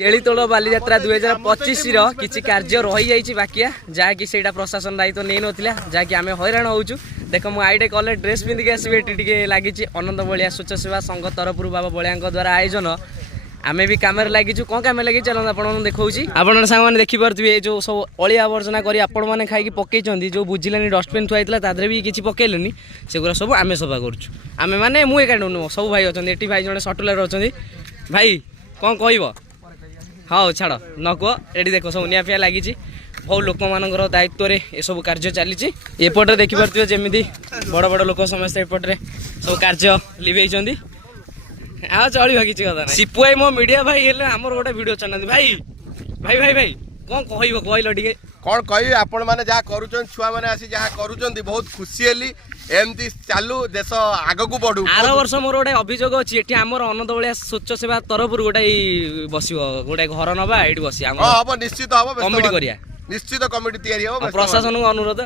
चेलीतोड़ बालीजात्रा 2025 किसी कार्य रही जाइए बाकिया जहाँकि से प्रशासन दायित्व नहीं नथिला जहाँकि आम हैरान होचु देख मु आईटे कले ड्रेस पिंधिक आसबे लगी आनंद बलिया स्वच्छ सेवा संघ तरफ बाबा बलिया द्वारा आयोजन आम भी कम लगिचु कौन कम लगी चलो आप देखा आप सांग देखिपे जो सब अलिया आवर्जना कर आपण खाई पकई जो बुझिलानी डस्टबिन थुआई तादे भी किसी पकईलेनी सेगुरा सब आम सफा करें मैंने मुझे एका नुह सब भाई अच्छा ये भाई जड़े सटुलर अच्छा भाई कौन कह हाँ छाड़ न कह ये देख सब निआफिया लगी बहुत लोक मान दायित्व रे ये सब कार्य चली एपटे देखिपे जमी बड़ बड़ लोक समस्ते एपटे सब कार्य लिभे हाँ चलो किसी कथा ना सीपुआई मो मीडिया भाई हेल्ले आमर गोटे वीडियो चलाते भाई भाई भाई भाई कौन कहल टे कौन कह आपण मैंने जहाँ कर छुआ मैंने आसी जहाँ कर बहुत खुशी हेली एमती चालू देश आग को बढ़ू आर वर्ष मोर गोटे अभियोग अच्छी ये आमर अनंत बलिया स्वच्छ सेवा तरफ गोटे बस गोटे घर नवा ये बस हम हम निश्चित हम कमिटी करिया निश्चित कमिटी तैयारी हम प्रशासन को अनुरोध